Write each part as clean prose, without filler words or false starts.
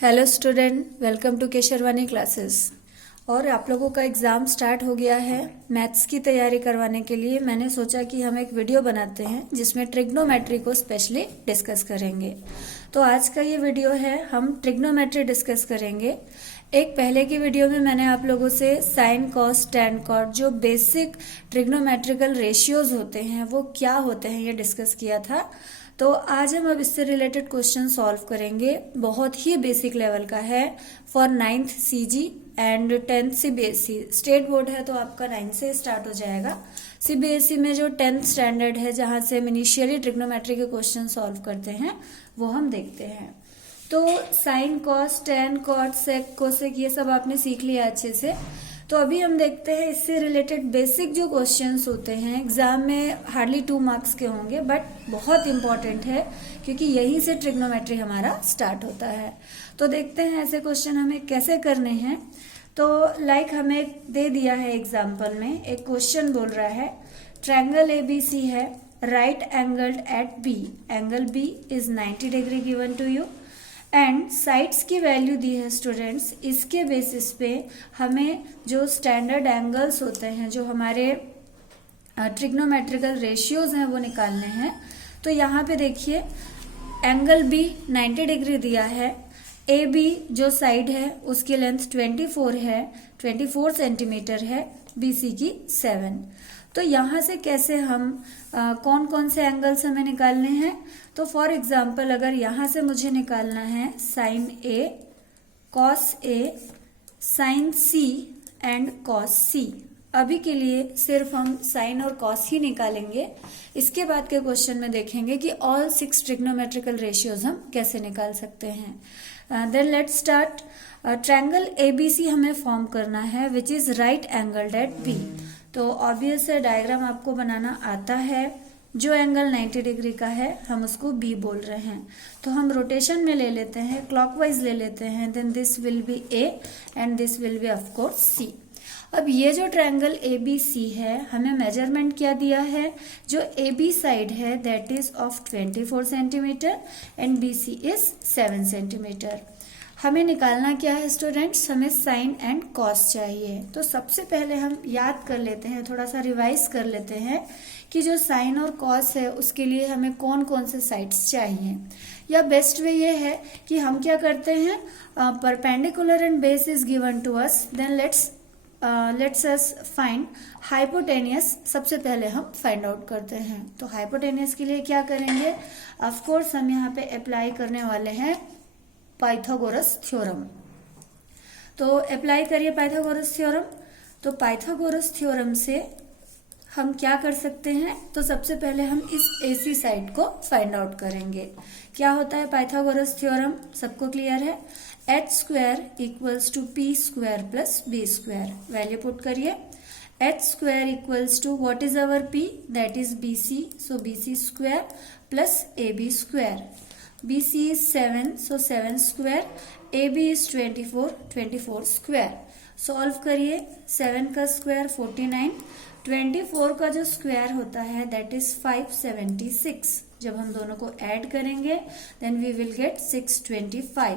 Hello student, welcome to Kesharwani classes. और आप लोगों का एग्ज़ाम स्टार्ट हो गया है। मैथ्स की तैयारी करवाने के लिए मैंने सोचा कि हम एक वीडियो बनाते हैं जिसमें ट्रिग्नोमेट्री को स्पेशली डिस्कस करेंगे। तो आज का ये वीडियो है, हम ट्रिग्नोमेट्री डिस्कस करेंगे। एक पहले की वीडियो में मैंने आप लोगों से साइन, कॉस, टैन, कॉट जो बेसिक ट्रिग्नोमेट्रिकल रेशियोज होते हैं वो क्या होते हैं ये डिस्कस किया था। तो आज हम अब इससे रिलेटेड क्वेश्चन सॉल्व करेंगे। बहुत ही बेसिक लेवल का है for 9th CG and 10th CBSE। State board है तो आपका 9 से स्टार्ट हो जाएगा। CBSE में जो 10th स्टैंडर्ड है जहां से हम इनिशियली ट्रिग्नोमेट्री के क्वेश्चन सॉल्व करते हैं वो हम देखते हैं। तो साइन, कॉस, टैन, कॉट, सेक, कोसेक ये सब आपने सीख लिया अच्छे से। तो अभी हम देखते हैं इससे रिलेटेड बेसिक जो क्वेश्चंस होते हैं। एग्जाम में हार्डली 2 मार्क्स के होंगे बट बहुत इंपॉर्टेंट है क्योंकि यहीं से ट्रिग्नोमेट्री हमारा स्टार्ट होता है। तो देखते हैं ऐसे क्वेश्चन हमें कैसे करने हैं। तो हमें दे दिया है एग्जाम्पल में, एक क्वेश्चन बोल रहा है ट्रायंगल ABC है, right angled at B, angle B is 90 degree given to you and sides की वैल्यू दी है स्टूडेंट्स। इसके बेसिस पे हमें जो स्टैंडर्ड एंगल्स होते हैं, जो हमारे ट्रिग्नोमेट्रिकल रेशियोज हैं वो निकालने हैं। तो यहाँ पे देखिए एंगल B 90 डिग्री दिया है, AB जो साइड है उसकी लेंथ 24 है, 24 सेंटीमीटर है, BC की 7। तो यहाँ से कैसे हम कौन कौन से एंगल्स हमें निकालने हैं। तो फॉर एग्जाम्पल अगर यहाँ से मुझे निकालना है sine A, cos A, sine C and cos C। अभी के लिए सिर्फ हम साइन और कॉस ही निकालेंगे। इसके बाद के क्वेश्चन में देखेंगे कि ऑल 6 ट्रिग्नोमेट्रिकल रेशियोज हम कैसे निकाल सकते हैं। Then let's start. Triangle ABC हमें फॉर्म करना है which is right angled at B। तो ऑब्वियस है डायग्राम आपको बनाना आता है। जो एंगल 90 डिग्री का है हम उसको B बोल रहे हैं। तो हम रोटेशन में ले लेते हैं, क्लॉकवाइज ले लेते हैं। Then this will be A and this will be of course C। अब ये जो ट्रायंगल ABC है हमें मेजरमेंट क्या दिया है, जो AB साइड है that is of 24 centimetre and BC is 7 centimetre. हमें निकालना क्या है स्टूडेंट्स, हमें साइन एंड कॉस चाहिए। तो सबसे पहले हम याद कर लेते हैं, थोड़ा सा रिवाइज कर लेते हैं कि जो साइन और कॉस है उसके लिए हमें कौन कौन से साइड्स चाहिए। या बेस्ट वे ये है कि हम क्या करते हैं, perpendicular and base is given to us, then let's us find hypotenuse. सबसे पहले हम फाइंड आउट करते हैं। तो हाइपोटेनियस के लिए क्या करेंगे, ऑफ कोर्स हम यहाँ पे अप्लाई करने वाले हैं पाइथागोरस थ्योरम। तो अप्लाई करिए पाइथागोरस थ्योरम। तो पाइथागोरस थ्योरम से हम क्या कर सकते हैं, तो सबसे पहले हम इस AC साइड को फाइंड आउट करेंगे। क्या होता है पाइथागोरस थ्योरम, सबको क्लियर है। h square equals to P square plus B square. Value put करिए। h square equals to what is our P, that is BC, so BC square plus AB square. BC is 7, so 7 square, AB is 24, 24 square। Solve करिए। 7 का square 49, 24 का जो square होता है that is 576। जब हम दोनों को ऐड करेंगे then we will get 625।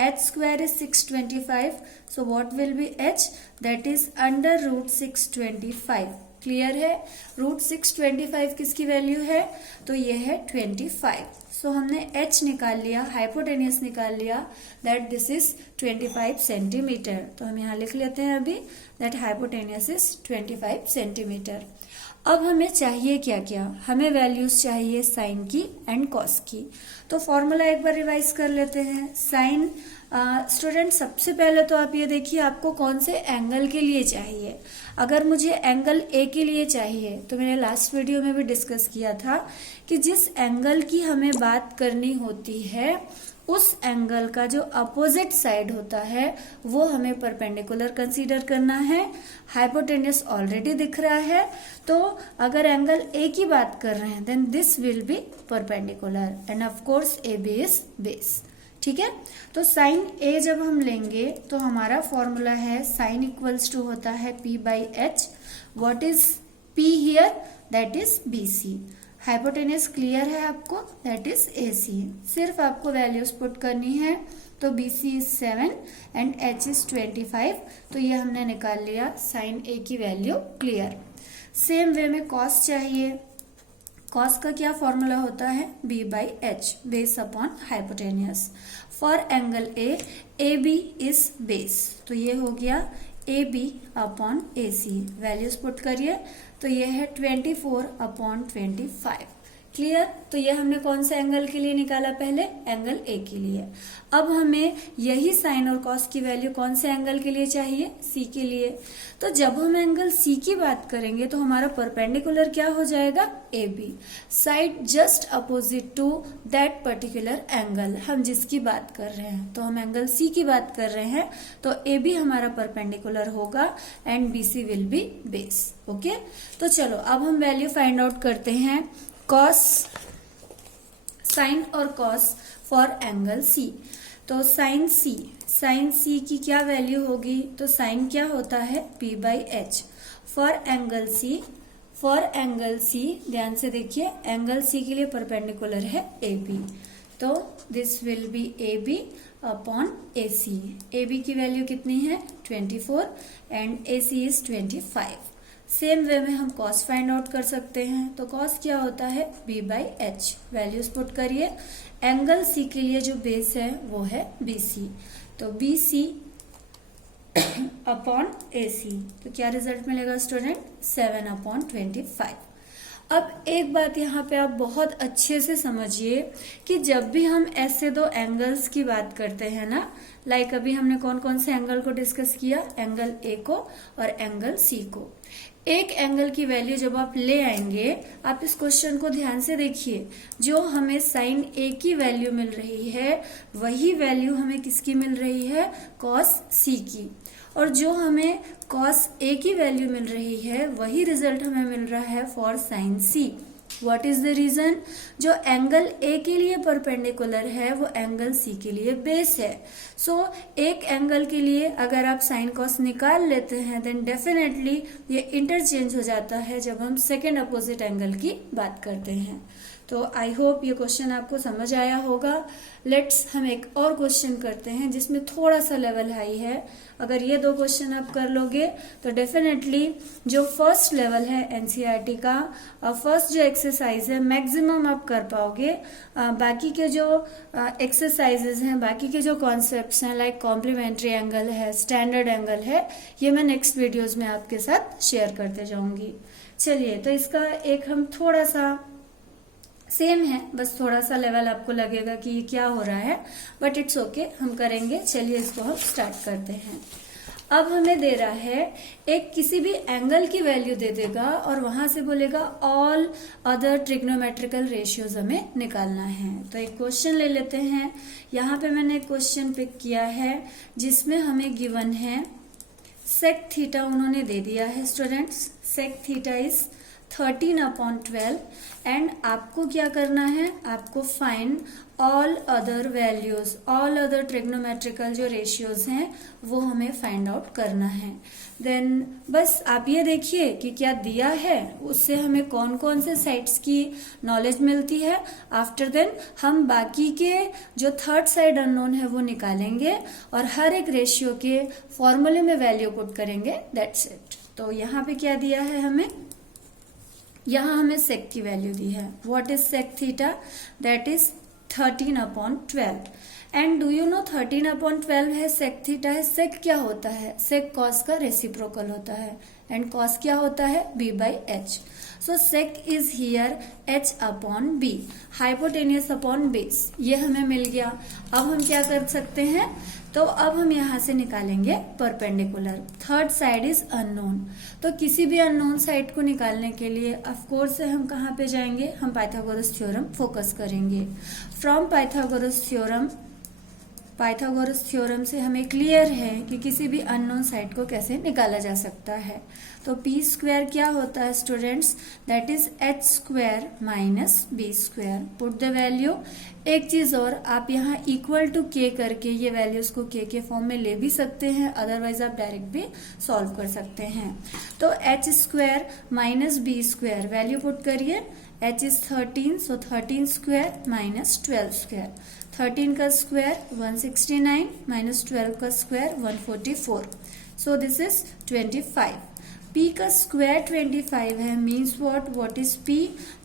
h square is 625, so what will be h, that is under root 625। Clear है। रूट 625 किसकी वैल्यू है, तो ये है 25। सो हमने h निकाल लिया, हाइपोटेनियस निकाल लिया, दैट दिस इज 25 सेंटीमीटर। तो हम यहाँ लिख लेते हैं अभी दैट हाइपोटेनियस इज 25 सेंटीमीटर। अब हमें चाहिए क्या क्या, हमें वैल्यूज चाहिए साइन की एंड कॉस की। तो फॉर्मूला एक बार रिवाइज कर लेते हैं। साइन स्टूडेंट सबसे पहले तो आप ये देखिए आपको कौन से एंगल के लिए चाहिए। अगर मुझे एंगल A के लिए चाहिए तो मैंने लास्ट वीडियो में भी डिस्कस किया था कि जिस एंगल की हमें बात करनी होती है उस एंगल का जो अपोजिट साइड होता है वो हमें परपेंडिकुलर कंसीडर करना है। हाइपोटेनियस ऑलरेडी दिख रहा है, तो अगर एंगल A की बात कर रहे हैं then this will be perpendicular and of course AB is base. ठीक है। तो साइन A जब हम लेंगे तो हमारा फॉर्मूला है साइन इक्वल्स टू होता है P by H। What is P here, that is BC। Hypotenuse clear है आपको, दैट इज AC। सिर्फ आपको वैल्यूज पुट करनी है। तो BC is 7 and H is 25। तो ये हमने निकाल लिया साइन A की वैल्यू, क्लियर। सेम वे में कॉस चाहिए। कॉस का क्या फॉर्मूला होता है, B/H, base upon hypotenuse. For angle AB is base, तो ये हो गया AB upon AC। Values put करिए, तो ये है 24/25, क्लियर। तो ये हमने कौन से एंगल के लिए निकाला, पहले एंगल A के लिए। अब हमें यही साइन और कॉस की वैल्यू कौन से एंगल के लिए चाहिए, C के लिए। तो जब हम एंगल C की बात करेंगे तो हमारा परपेंडिकुलर क्या हो जाएगा, AB, side just opposite to that particular angle, हम जिसकी बात कर रहे हैं। तो हम एंगल C की बात कर रहे हैं, तो AB हमारा परपेंडिकुलर होगा and BC will be base, okay. तो चलो अब हम वैल्यू फाइंड आउट करते हैं, कॉस, साइन और कॉस फॉर एंगल C। तो साइन C की क्या वैल्यू होगी, तो साइन क्या होता है, B/H। फॉर एंगल C ध्यान से देखिए, एंगल C के लिए परपेंडिकुलर है AB, तो this will B AB upon AC। AB की वैल्यू कितनी है, 24 and AC is 25। Same way में हम कॉस फाइंड आउट कर सकते हैं। तो कॉस क्या होता है, B/H। वैल्यूज पुट करिए। एंगल C के लिए जो बेस है वो है BC, तो BC अपॉन AC। तो क्या रिजल्ट मिलेगा स्टूडेंट, 7/25। अब एक बात यहाँ पे आप बहुत अच्छे से समझिए कि जब भी हम ऐसे दो एंगल्स की बात करते हैं ना, लाइक अभी हमने कौन कौन से एंगल को डिस्कस किया, एंगल A को और एंगल C को। एक एंगल की वैल्यू जब आप ले आएंगे, आप इस क्वेश्चन को ध्यान से देखिए, जो हमें साइन A की वैल्यू मिल रही है वही वैल्यू हमें किसकी मिल रही है, कॉस C की। और जो हमें कॉस A की वैल्यू मिल रही है वही रिजल्ट हमें मिल रहा है for sine C। What is the reason, जो एंगल A के लिए परपेंडिकुलर है वो एंगल C के लिए बेस है। सो एक एंगल के लिए अगर आप साइन कॉस निकाल लेते हैं देन डेफिनेटली ये इंटरचेंज हो जाता है जब हम सेकेंड अपोजिट एंगल की बात करते हैं। तो आई होप ये क्वेश्चन आपको समझ आया होगा। लेट्स हम एक और क्वेश्चन करते हैं जिसमें थोड़ा सा लेवल हाई है। अगर ये दो क्वेश्चन आप कर लोगे तो डेफिनेटली जो फर्स्ट लेवल है एनसीईआरटी का, फर्स्ट जो एक्सरसाइज है मैक्सिमम आप कर पाओगे। बाकी के जो एक्सरसाइजेज हैं, बाकी के जो कॉन्सेप्ट्स हैं लाइक कॉम्प्लीमेंट्री एंगल है, स्टैंडर्ड एंगल है, ये मैं नेक्स्ट वीडियोज में आपके साथ शेयर करते जाऊंगी। चलिए, तो इसका एक हम थोड़ा सा सेम है, बस थोड़ा सा लेवल आपको लगेगा कि ये क्या हो रहा है, बट इट्स ओके, हम करेंगे। चलिए इसको हम स्टार्ट करते हैं। अब हमें दे रहा है एक किसी भी एंगल की वैल्यू दे देगा और वहां से बोलेगा ऑल अदर ट्रिग्नोमेट्रिकल रेशियोज हमें निकालना है। तो एक क्वेश्चन ले लेते हैं। यहाँ पे मैंने एक क्वेश्चन पिक किया है जिसमें हमें गिवन है सेक थीटा उन्होंने दे दिया है students. Sec theta is 13/12 and आपको क्या करना है, आपको find all other values, all other trigonometrical जो रेशियोज हैं वो हमें फाइंड आउट करना है। देन बस आप ये देखिए कि क्या दिया है, उससे हमें कौन कौन से साइड्स की नॉलेज मिलती है। आफ्टर देन हम बाकी के जो थर्ड साइड अननोन है वो निकालेंगे और हर एक रेशियो के फॉर्मूले में वैल्यू पुट करेंगे, दैट्स इट। तो यहाँ पे क्या दिया है हमें, यहाँ हमें सेक की वैल्यू दी है। What is sec theta, that is 13/12 and do you know 13/12 है, सेक थीटा है। सेक क्या होता है, सेक कॉस का रेसिप्रोकल होता है एंड कॉस क्या होता है, B/H। So sec is here H/B, hypotenuse upon base, ये हमें मिल गया। अब हम क्या कर सकते हैं, तो अब हम यहाँ से निकालेंगे perpendicular. Third side is unknown, तो किसी भी अननोन साइड को निकालने के लिए ऑफ कोर्स हम कहाँ पे जाएंगे, हम पाइथागोरस थ्योरम फोकस करेंगे। From Pythagoras theorem Pythagoras theorem से हमें क्लियर है कि किसी भी अननोन साइड को कैसे निकाला जा सकता है। तो पी स्क्वायर क्या होता है students, that is H square minus B square. Put the value. एक चीज और, आप यहाँ इक्वल टू के करके ये वैल्यूज को के फॉर्म में ले भी सकते हैं, अदरवाइज आप डायरेक्ट भी सॉल्व कर सकते हैं। तो H square minus B square, value put करिए। h is 13, so 13 square minus 12 square. 13 का स्क्वायर 169 minus 12 का square 144. So this is 25. p का स्क्वायर 25 है, means what is p?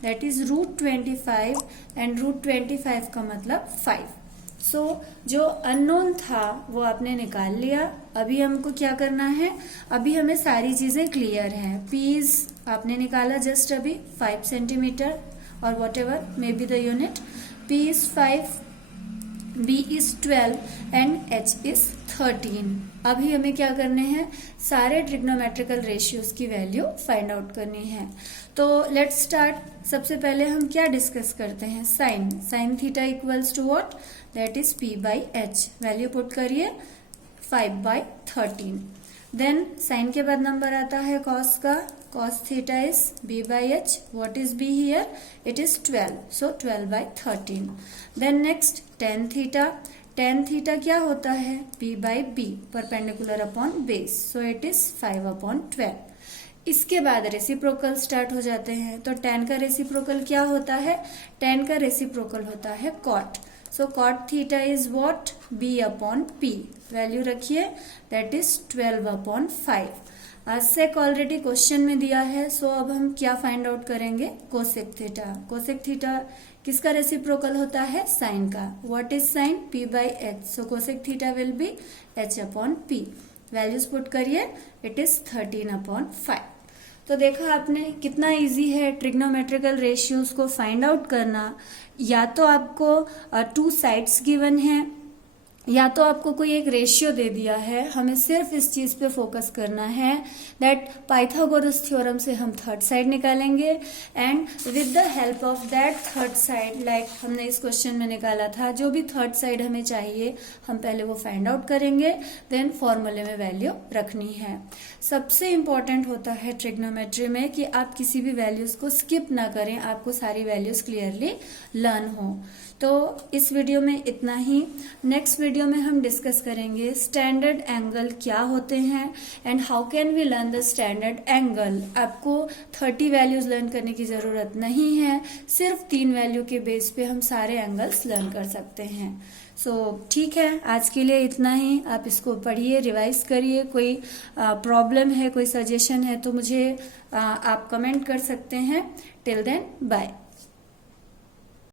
That is root 25 and root 25 का मतलब 5. सो जो अननोन था वो आपने निकाल लिया। अभी हमको क्या करना है, अभी हमें सारी चीजें क्लियर हैं। पीज आपने निकाला जस्ट अभी 5 सेंटीमीटर और whatever may be the unit. P is 5, B is 12 and H is 13। अभी हमें क्या करने हैं, सारे ट्रिग्नोमेट्रिकल रेशियोज की वैल्यू फाइंड आउट करनी है। तो लेट्स स्टार्ट। सबसे पहले हम क्या डिस्कस करते हैं, sine theta equals to what, that is p by H. Value put करिए 5/13। देन साइन के बाद नंबर आता है कॉस का, cos theta is b by H. What is b here, it is 12, so 12/13। Then next tan theta, tan theta क्या होता है, p by b, perpendicular upon base, so it is 5/12। इसके बाद रेसिप्रोकल स्टार्ट हो जाते हैं। तो tan का रेसिप्रोकल क्या होता है, tan का रेसिप्रोकल होता है cot। So cot theta is what, b upon p। Value रखिए, दैट इज 12/5। आज सेक ऑलरेडी क्वेश्चन में दिया है, सो अब हम क्या फाइंड आउट करेंगे, कोसेक थीटा। कोसेक थीटा किसका रेसिप्रोकल होता है, साइन का। What is sine, p by H, so cosec theta will be h upon p। Values put करिए, इट इज 13/5। तो देखा आपने कितना इजी है ट्रिग्नोमेट्रिकल रेशियोज को फाइंड आउट करना। या तो आपको 2 साइड्स गिवन है, या तो आपको कोई एक रेशियो दे दिया है, हमें सिर्फ इस चीज पे फोकस करना है दैट पाइथागोरस थ्योरम से हम थर्ड साइड निकालेंगे and with the help of that third side, like हमने इस क्वेश्चन में निकाला था, जो भी थर्ड साइड हमें चाहिए हम पहले वो फाइंड आउट करेंगे, देन फॉर्मूले में वैल्यू रखनी है। सबसे इंपॉर्टेंट होता है ट्रिग्नोमेट्री में कि आप किसी भी वैल्यूज को स्किप ना करें, आपको सारी वैल्यूज क्लियरली लर्न हो। तो इस वीडियो में इतना ही। नेक्स्ट वीडियो में हम डिस्कस करेंगे स्टैंडर्ड एंगल क्या होते हैं and how can we learn the standard angle. आपको 30 वैल्यूज लर्न करने की जरूरत नहीं है, सिर्फ 3 वैल्यू के बेस पे हम सारे एंगल्स लर्न कर सकते हैं। सो ठीक है, आज के लिए इतना ही। आप इसको पढ़िए, रिवाइज करिए। कोई प्रॉब्लम है, कोई सजेशन है तो मुझे आप कमेंट कर सकते हैं। Till then bye.